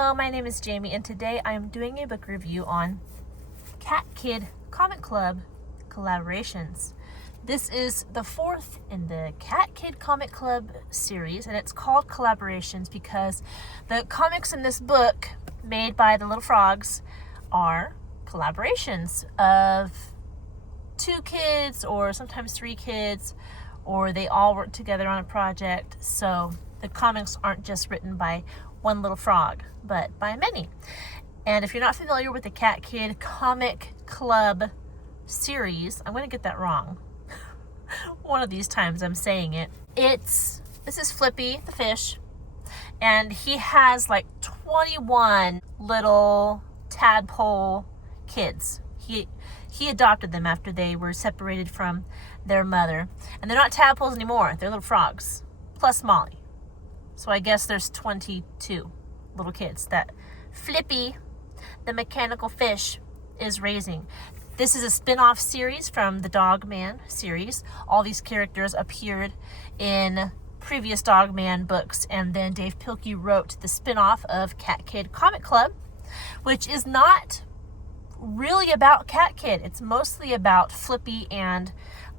Hello, my name is Jamie, and today I am doing a book review on Cat Kid Comic Club collaborations. This is the fourth in the Cat Kid Comic Club series, and it's called collaborations because the comics in this book, made by the Little Frogs, are collaborations of two kids or sometimes three kids, or they all work together on a project. So the comics aren't just written by one little frog, but by many. And if you're not familiar with the Cat Kid Comic Club series, I'm going to get that wrong. One of these times I'm saying it. This is Flippy the fish, and he has like 21 little tadpole kids. He adopted them after they were separated from their mother. And they're not tadpoles anymore, they're little frogs, plus Molly. So I guess there's 22 little kids that Flippy, the mechanical fish, is raising. This is a spin-off series from the Dogman series. All these characters appeared in previous Dogman books, and then Dave Pilkey wrote the spin-off of Cat Kid Comic Club, which is not really about Cat Kid. It's mostly about Flippy and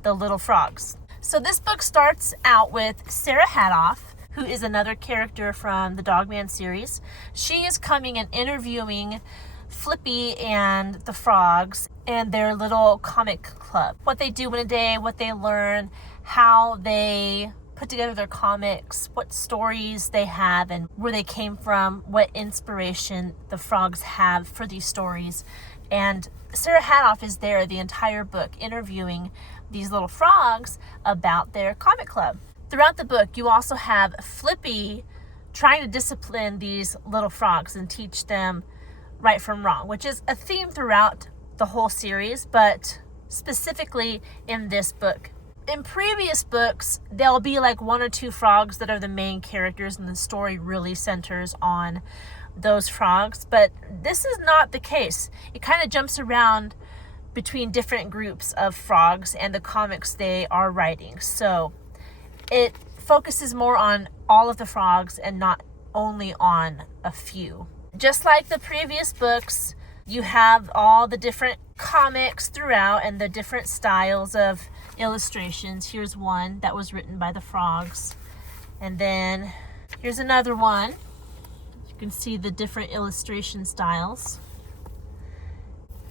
the little frogs. So this book starts out with Sarah Hadoff, who is another character from the Dogman series. She is coming and interviewing Flippy and the frogs and their little comic club. What they do in a day, what they learn, how they put together their comics, what stories they have and where they came from, what inspiration the frogs have for these stories. And Sarah Hadoff is there the entire book interviewing these little frogs about their comic club. Throughout the book, you also have Flippy trying to discipline these little frogs and teach them right from wrong, which is a theme throughout the whole series, but specifically in this book. In previous books, there'll be like one or two frogs that are the main characters, and the story really centers on those frogs, but this is not the case. It kind of jumps around between different groups of frogs and the comics they are writing. So it focuses more on all of the frogs and not only on a few. Just like the previous books, you have all the different comics throughout and the different styles of illustrations. Here's one that was written by the frogs. And then here's another one. You can see the different illustration styles.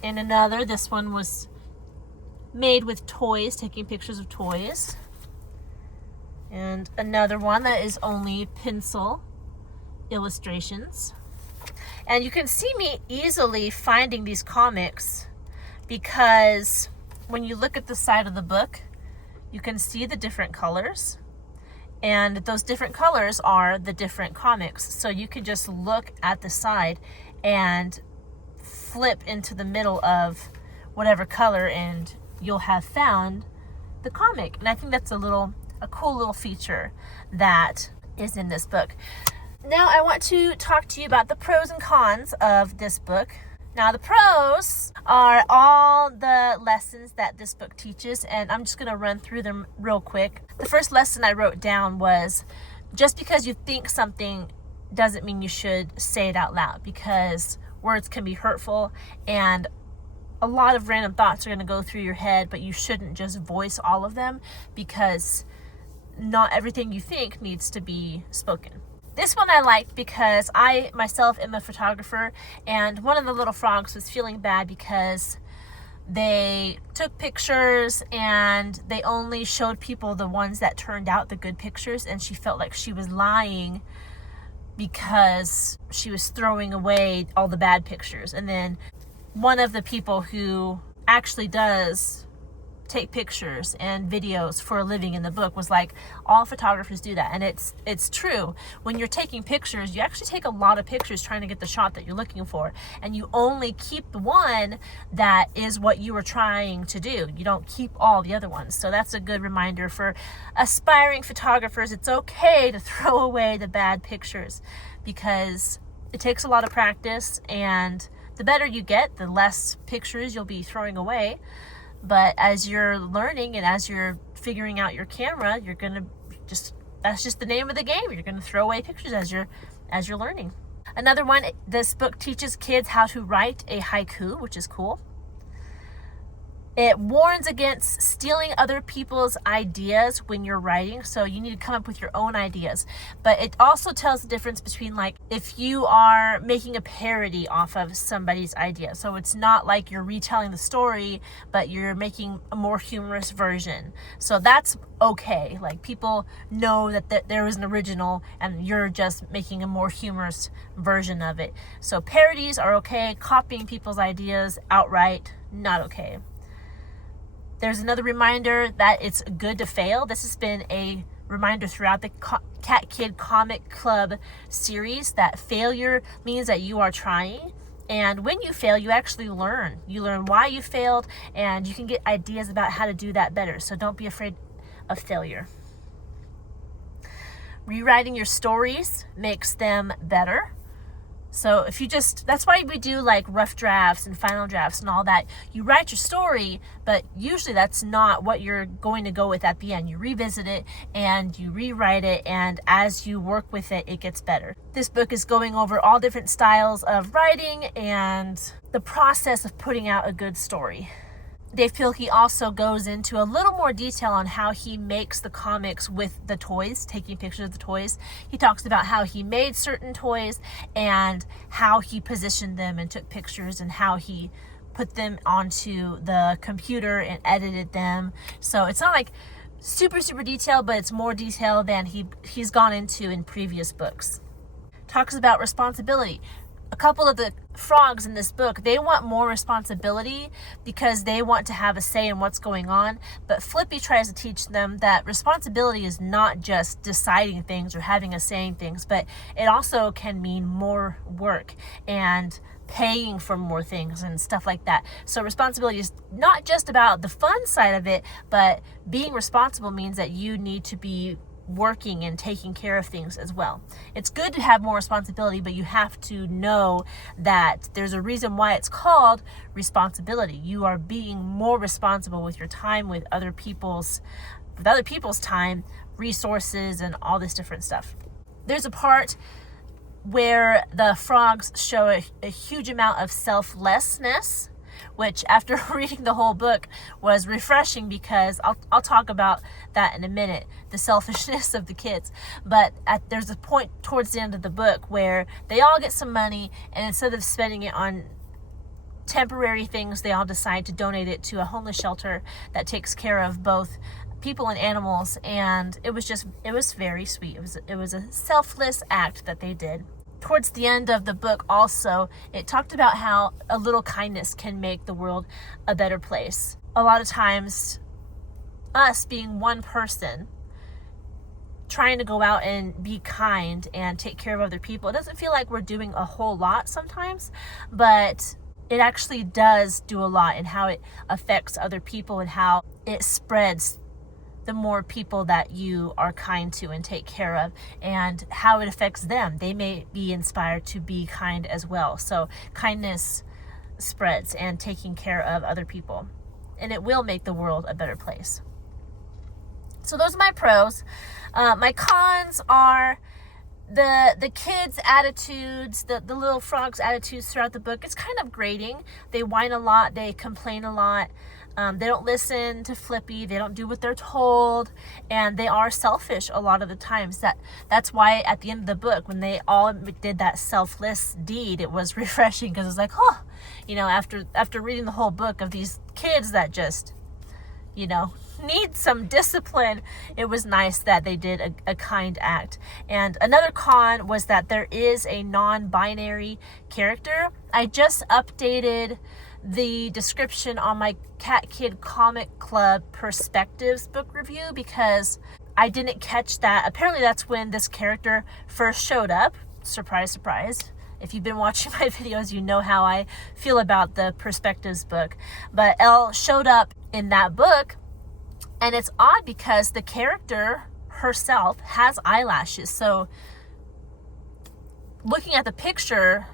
And another, this one was made with toys, taking pictures of toys. And another one that is only pencil illustrations. And you can see me easily finding these comics because when you look at the side of the book, you can see the different colors. And those different colors are the different comics. So you can just look at the side and flip into the middle of whatever color and you'll have found the comic. And I think that's a cool little feature that is in this book. Now I want to talk to you about the pros and cons of this book. Now the pros are all the lessons that this book teaches, and I'm just going to run through them real quick. The first lesson I wrote down was, just because you think something doesn't mean you should say it out loud, because words can be hurtful and a lot of random thoughts are going to go through your head, but you shouldn't just voice all of them because not everything you think needs to be spoken. This one I liked because I myself am a photographer, and one of the little frogs was feeling bad because they took pictures and they only showed people the ones that turned out the good pictures, and she felt like she was lying because she was throwing away all the bad pictures. And then one of the people who actually does take pictures and videos for a living in the book was like, all photographers do that. And it's true. When you're taking pictures, you actually take a lot of pictures trying to get the shot that you're looking for, and you only keep the one that is what you were trying to do. You don't keep all the other ones. So that's a good reminder for aspiring photographers. It's okay to throw away the bad pictures because it takes a lot of practice, and the better you get, the less pictures you'll be throwing away. But as you're learning and as you're figuring out your camera, that's just the name of the game. You're going to throw away pictures as you're learning. Another one, this book teaches kids how to write a haiku, which is cool. It warns against stealing other people's ideas when you're writing, so you need to come up with your own ideas. But it also tells the difference between, like, if you are making a parody off of somebody's idea. So it's not like you're retelling the story, but you're making a more humorous version. So that's okay. Like, people know that there is an original and you're just making a more humorous version of it. So parodies are okay. Copying people's ideas outright, not okay. There's another reminder that it's good to fail. This has been a reminder throughout the Cat Kid Comic Club series that failure means that you are trying. And when you fail, you actually learn. You learn why you failed, and you can get ideas about how to do that better. So don't be afraid of failure. Rewriting your stories makes them better. So if you that's why we do like rough drafts and final drafts and all that. You write your story, but usually that's not what you're going to go with at the end. You revisit it and you rewrite it, and as you work with it, it gets better. This book is going over all different styles of writing and the process of putting out a good story. Dave Pilkey also goes into a little more detail on how he makes the comics with the toys, taking pictures of the toys. He talks about how he made certain toys and how he positioned them and took pictures and how he put them onto the computer and edited them. So it's not like super detailed, but it's more detailed than he's gone into in previous books. Talks about responsibility. A couple of the frogs in this book, they want more responsibility because they want to have a say in what's going on. But Flippy tries to teach them that responsibility is not just deciding things or having a say in things, but it also can mean more work and paying for more things and stuff like that. So responsibility is not just about the fun side of it, but being responsible means that you need to be working and taking care of things as well. It's good to have more responsibility, but you have to know that there's a reason why it's called responsibility. You are being more responsible with your time, with other people's time, resources, and all this different stuff. There's a part where the frogs show a huge amount of selflessness, which after reading the whole book was refreshing, because I'll talk about that in a minute, the selfishness of the kids. But there's a point towards the end of the book where they all get some money, and instead of spending it on temporary things, they all decide to donate it to a homeless shelter that takes care of both people and animals. And it was very sweet. It was a selfless act that they did. Towards the end of the book also, it talked about how a little kindness can make the world a better place. A lot of times, us being one person, trying to go out and be kind and take care of other people, it doesn't feel like we're doing a whole lot sometimes, but it actually does do a lot in how it affects other people and how it spreads the more people that you are kind to and take care of, and how it affects them. They may be inspired to be kind as well. So kindness spreads, and taking care of other people, and it will make the world a better place. So those are my pros. My cons are the kids' attitudes, the little frogs' attitudes throughout the book. It's kind of grating. They whine a lot. They complain a lot. They don't listen to Flippy. They don't do what they're told, and they are selfish a lot of the times. That's why at the end of the book, when they all did that selfless deed, it was refreshing, because it was like, oh, after reading the whole book of these kids that just, need some discipline, it was nice that they did a kind act. And another con was that there is a non-binary character. I just updated the description on my Cat Kid Comic Club Perspectives book review, because I didn't catch that. Apparently that's when this character first showed up. Surprise, surprise. If you've been watching my videos, you know how I feel about the Perspectives book. But Elle showed up in that book, and it's odd because the character herself has eyelashes. So looking at the picture,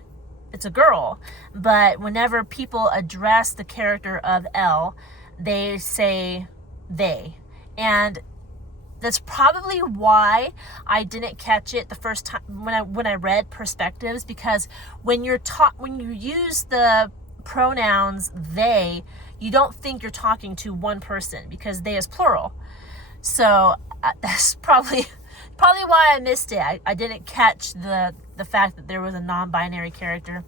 it's a girl, but whenever people address the character of Elle, they say they. And that's probably why I didn't catch it the first time when I read Perspectives, because when you use the pronouns they, you don't think you're talking to one person because they is plural. So that's probably why I missed it. I didn't catch the fact that there was a non-binary character.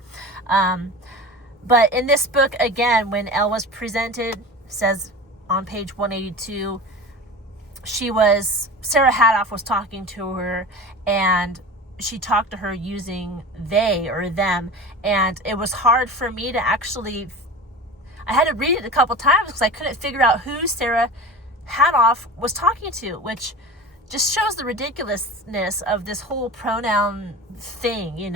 But in this book, again, when Elle was presented, says on page 182, Sarah Hadoff was talking to her, and she talked to her using they or them, and it was hard for me to actually, I had to read it a couple times because I couldn't figure out who Sarah Hadoff was talking to, which just shows the ridiculousness of this whole pronoun thing,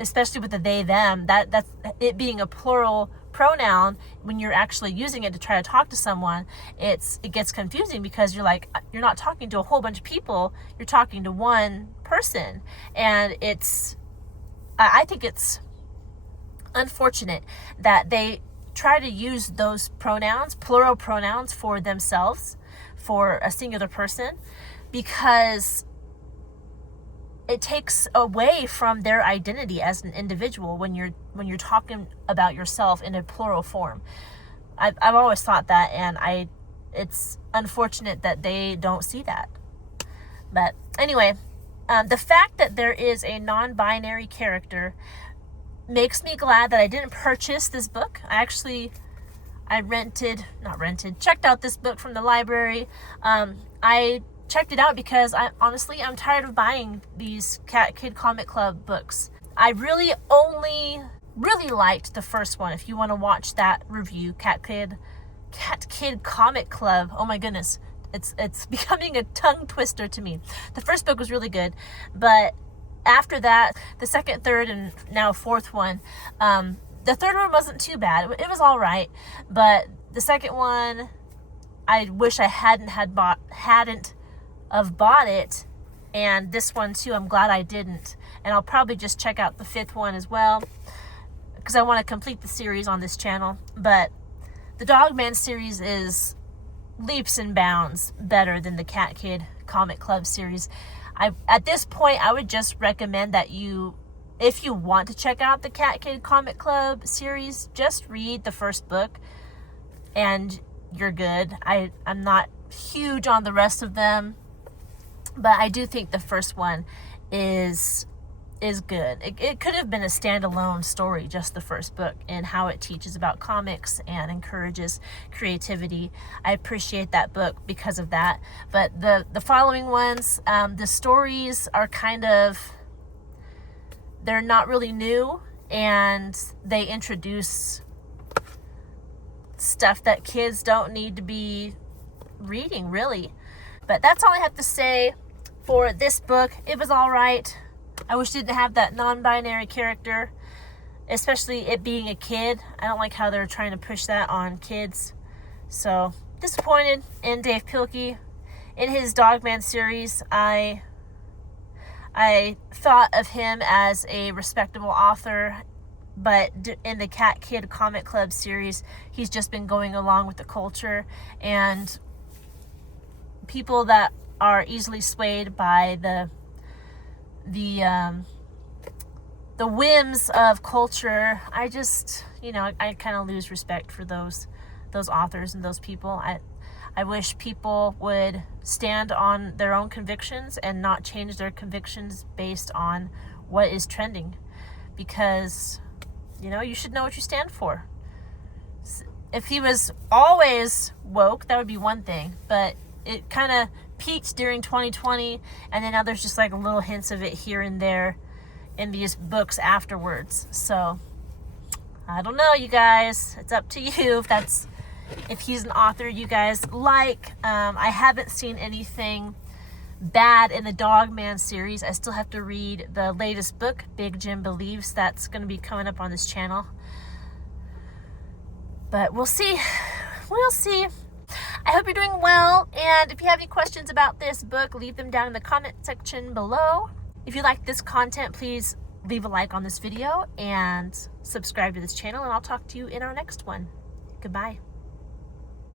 especially with the they them, that's it being a plural pronoun. When you're actually using it to try to talk to someone, it gets confusing because you're not talking to a whole bunch of people, you're talking to one person. And I think it's unfortunate that they try to use those pronouns, plural pronouns, for themselves, for a singular person, because it takes away from their identity as an individual when you're talking about yourself in a plural form. I've always thought that, and it's unfortunate that they don't see that. But anyway, the fact that there is a non-binary character makes me glad that I didn't purchase this book. Checked out this book from the library. I checked it out because I'm tired of buying these Cat Kid Comic Club books. I really liked the first one. If you want to watch that review, Cat Kid Comic Club. Oh my goodness, it's becoming a tongue twister to me. The first book was really good, but after that, the second, third, and now fourth one, the third one wasn't too bad. It was all right, but the second one, I wish I hadn't bought it, and this one too, I'm glad I didn't. And I'll probably just check out the fifth one as well, because I want to complete the series on this channel. But the Dogman series is leaps and bounds better than the Cat Kid Comic Club series. At this point, I would just recommend that if you want to check out the Cat Kid Comic Club series, just read the first book and you're good. I'm not huge on the rest of them, but I do think the first one is good. It could have been a standalone story, just the first book, and how it teaches about comics and encourages creativity. I appreciate that book because of that. But the following ones, the stories are they're not really new, and they introduce stuff that kids don't need to be reading, really. But that's all I have to say for this book. It was all right. I wish it didn't have that non-binary character, especially it being a kid. I don't like how they're trying to push that on kids. So, disappointed in Dave Pilkey. In his Dogman series, I thought of him as a respectable author, but in the Cat Kid Comic Club series, he's just been going along with the culture, and people that are easily swayed by the whims of culture, I just, I kind of lose respect for those authors and those people. I wish people would stand on their own convictions and not change their convictions based on what is trending, because you should know what you stand for. If he was always woke, that would be one thing, but it kind of peaked during 2020, and then now there's just like little hints of it here and there in these books afterwards. So I don't know, you guys. It's up to you if he's an author you guys like. I haven't seen anything bad in the Dogman series. I still have to read the latest book, Big Jim Believes. That's going to be coming up on this channel. But we'll see. We'll see. I hope you're doing well, and if you have any questions about this book, leave them down in the comment section below. If you like this content, please leave a like on this video and subscribe to this channel, and I'll talk to you in our next one. Goodbye.